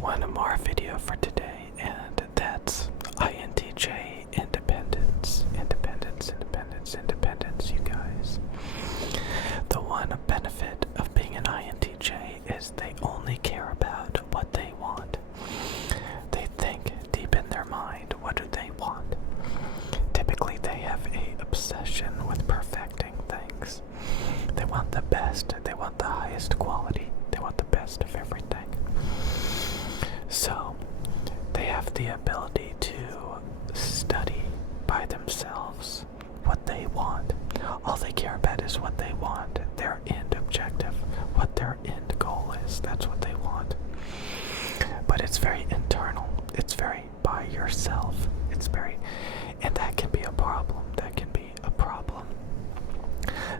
one more video for today, and that's INTJ independence. Independence, you guys. The one benefit of being an INTJ is they only care about what they want. They think deep in their mind, what do they want? Typically, they have an obsession with perfecting things. They want the best, they want the highest quality, they want the best of everything. So, they have the ability to study by themselves what they want. All they care about is what they want, their end objective, what their end goal is. That's what they want. But it's very internal. It's very by yourself. And that can be a problem.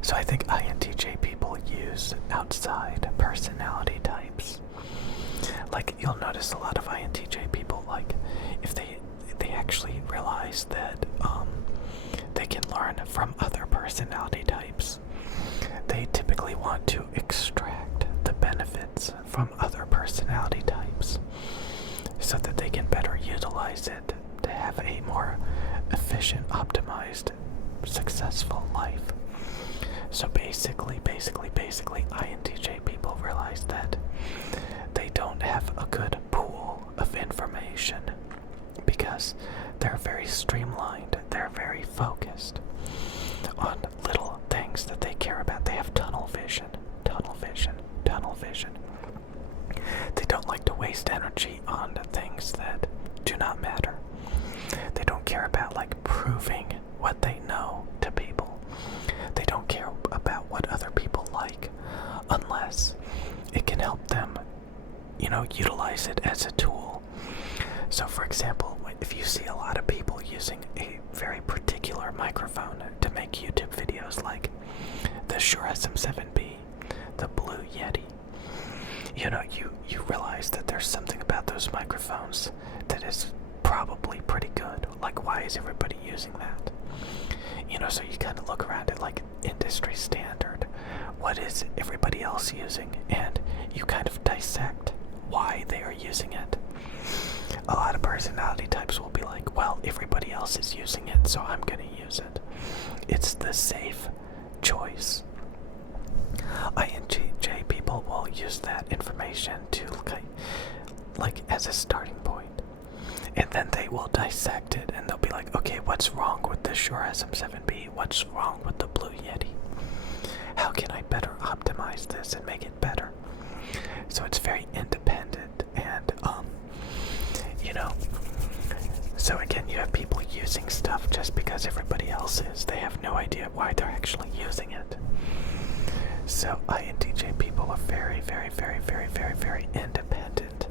So I think INTJ people use outside personality types. Like, you'll notice a lot of INTJ people, like, if they actually realize that they can learn from other personality types, they typically want to extract the benefits from other personality types so that they can better utilize it to have a more efficient, optimized, successful life. So basically, INTJ people realize that they don't have a good pool of information because they're very streamlined, they're very focused on little things that they care about. They have tunnel vision. They don't like to waste energy on things that do not matter. They don't care about, like, proving what they know to people. They don't care about what other people like unless it can help them, utilize it as a tool. So, for example, if you see a lot of people using a very particular microphone to make YouTube videos, like the Shure SM7B, the Blue Yeti, you realize that there's something about those microphones that is probably pretty good. Like, why is everybody using that? So you kind of look around at, like, industry standard. What is everybody else using? And you kind of dissect why they are using it. A lot of personality types will be like, well, everybody else is using it, so I'm going to use it. It's the safe choice. INTJ people will use that information to, like as a starting point. And then they will dissect it, and they'll be like, okay, what's wrong with the Shure SM7B? What's wrong with the Blue Yeti? How can I better optimize this and make it better? So it's very independent, and so again, you have people using stuff just because everybody else is. They have no idea why they're actually using it. So INTJ people are very, very, very, very, very, very independent.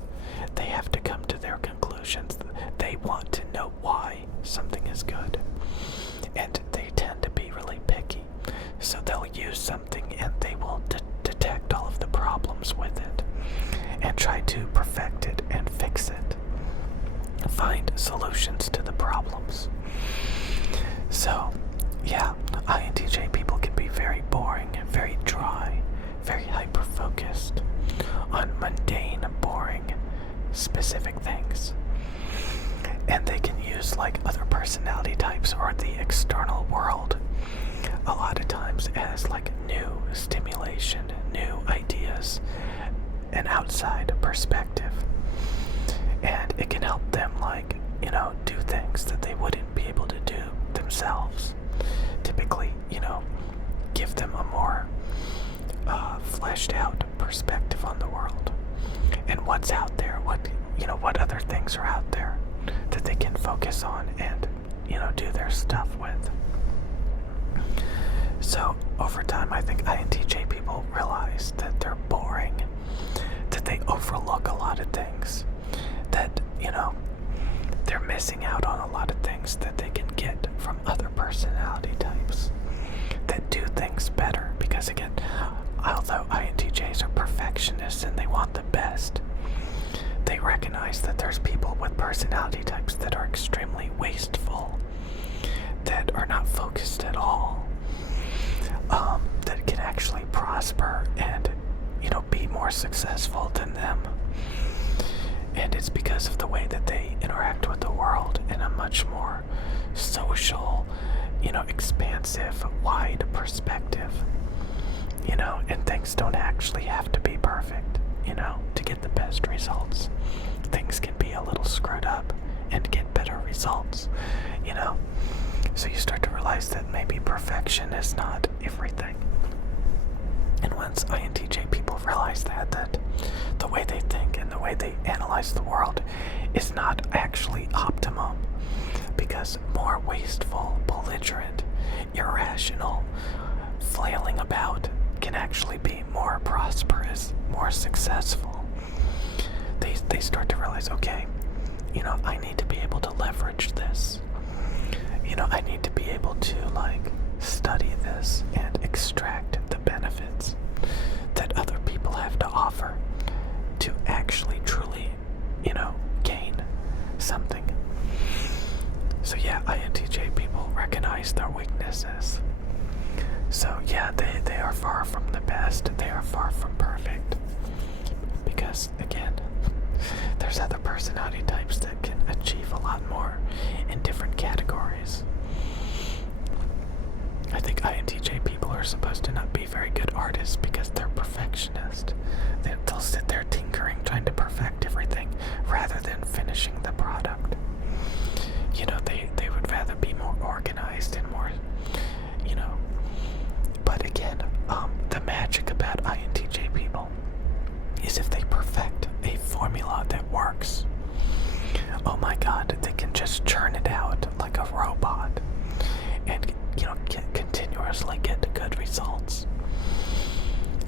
They have to come to their conclusions. They want to know why something is good. And they tend to be really picky. So they'll use something and they will detect all of the problems with it and try to perfect it and fix it. Find solutions to the problems. So, yeah, INTJ people can be very boring, very dry, very hyper-focused on mundane, boring, specific things. And they can use, like, other personality types or the external world a lot of times as, like, new stimulation, new ideas, an outside perspective. And it can help them, like, do things that they wouldn't be able to do themselves. Typically, give them a more fleshed out perspective on the world and what's out there, what other things are out there that they can focus on and, do their stuff with. So, over time, I think INTJ people realize that they're boring, that they overlook a lot of things, that, they're missing out on a lot of things that they can get from other personality types that do things better. Because again, although INTJs are perfectionists and they want the best, they recognize that there's people with personality types that are extremely wasteful, that are not focused at all, that can actually prosper and, be more successful than them. And it's because of the way that they interact with the world in a much more social, expansive, wide perspective. And things don't actually have to be perfect, to get the best results. Things can be a little screwed up and get better results, So you start to realize that maybe perfection is not everything. And once INTJ people realize that the way they think and the way they analyze the world is not actually optimum, because more wasteful, belligerent, irrational, flailing about can actually be more prosperous, more successful. They start to realize, okay, I need to be able to leverage this. I need to be able to study this and extract the benefits that other people have to offer to actually truly, gain something. So yeah, INTJ people recognize their weaknesses. So yeah, they are far from the best. They are far from perfect. Because again, there's other personality types that can achieve a lot more in different categories. I think INTJ people are supposed to not be very good artists because they're perfectionist. They'll sit there tinkering, trying to perfect everything rather than finishing the product. They would rather be more organized and more, But again, the magic about INTJ people is if they perfect a formula that works, oh my god, they can just churn it out like a robot and continuously get good results.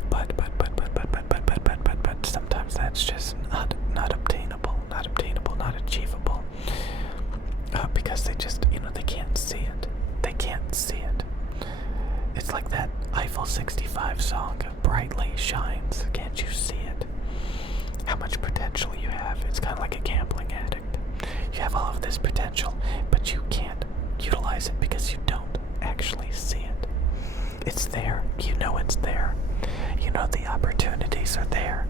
But sometimes that's just not obtainable, not achievable, because they just they can't see it. They can't see it. It's like that Eiffel 65 song, brightly shines, can't you see it? How much potential you have. It's kind of like a gambling addict. You have all of this potential, but you can't utilize it because you don't actually see it. It's there. It's there. The opportunities are there,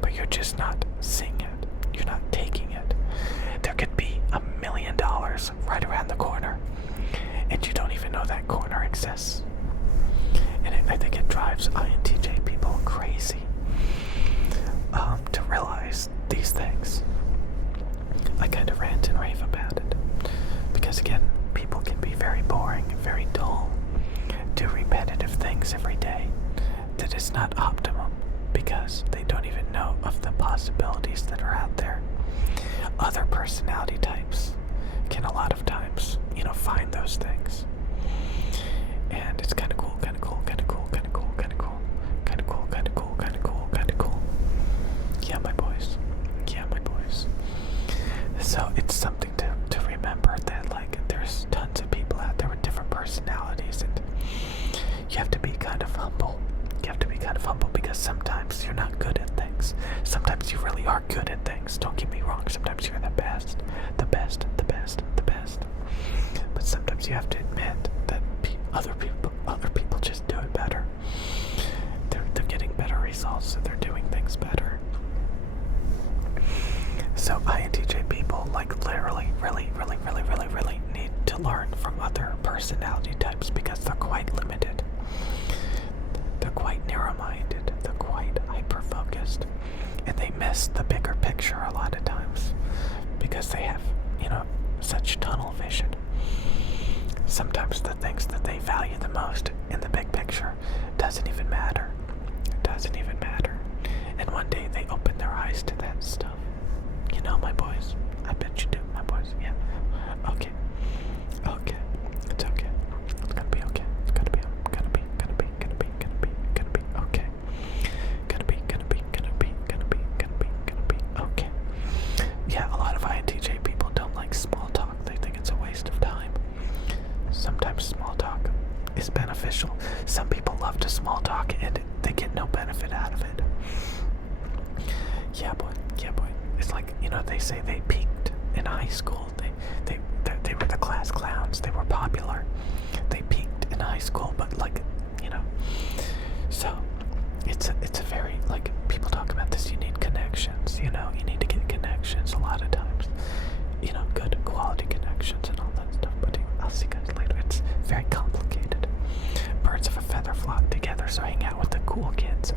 but you're just not seeing it. You're not taking it. There could be $1 million right around the corner, and you don't even know that corner exists. And I think it drives INTJ people crazy to realize these things. I kind of rant and rave about it because, again, people can be very boring, very dull, do repetitive things every day that is not optimum because they don't even know of the possibilities that are out there. Other personality types can a lot of times, find those things. And it's kind of cool. Yeah, my boys. So it's something to remember that there's tons of people out there with different personalities, and you have to be kind of humble. Because sometimes you're not good at things. Sometimes you really are good at things. Don't get me wrong. Sometimes you're the best. But sometimes you have to admit that other people just do it better. They're getting better results, so they're doing things better. So INTJ people literally really need to learn from other personality types because they're quite limited. They're quite narrow-minded. They're quite hyper-focused. And they miss the bigger picture a lot of times because they have, such tunnel vision. Sometimes the things that they value the most in the big picture doesn't even matter. And one day they open their eyes to that stuff. My boys. I bet you do, my boys. Yeah. Okay. It's okay. It's gonna be okay. It's gonna be okay. Gonna be okay. Yeah, a lot of INTJ people don't like small talk. They think it's a waste of time. Sometimes small talk is beneficial. Some people love to small talk and they get no benefit out of it. Yeah, boy. It's like, they say they peaked in high school. They were the class clowns. They were popular. They peaked in high school, but so it's a very, people talk about this, you need connections, you need to get connections. popular, so hang out with the cool kids,